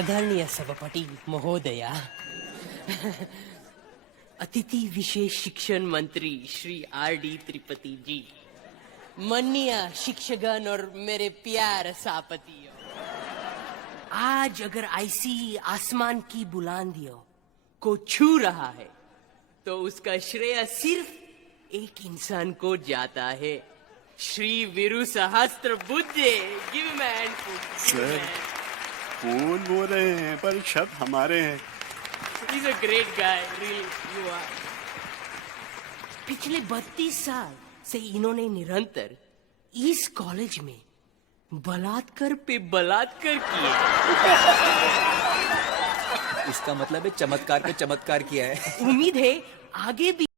आदरणीय सभापति महोदया, अतिथि विशेष शिक्षण मंत्री श्री आर.डी. त्रिपाठी जी, माननीय शिक्षकगण और मेरे प्यार सभापतियों, आज अगर ऐसी आसमान की बुलंदियों को छू रहा है तो उसका श्रेय सिर्फ एक इंसान को जाता है, Shri Veeru Sahasrabuddhe. Give him a hand. Sir, कौन बोल रहे हैं पर शब्द हमारे हैं। He's a great guy, really, you are. पिछले 32 साल से इन्होंने निरंतर इस कॉलेज में बलात्कार पे बलात्कार किए। इसका मतलब है चमत्कार पे चमत्कार किया है। उम्मीद है आगे भी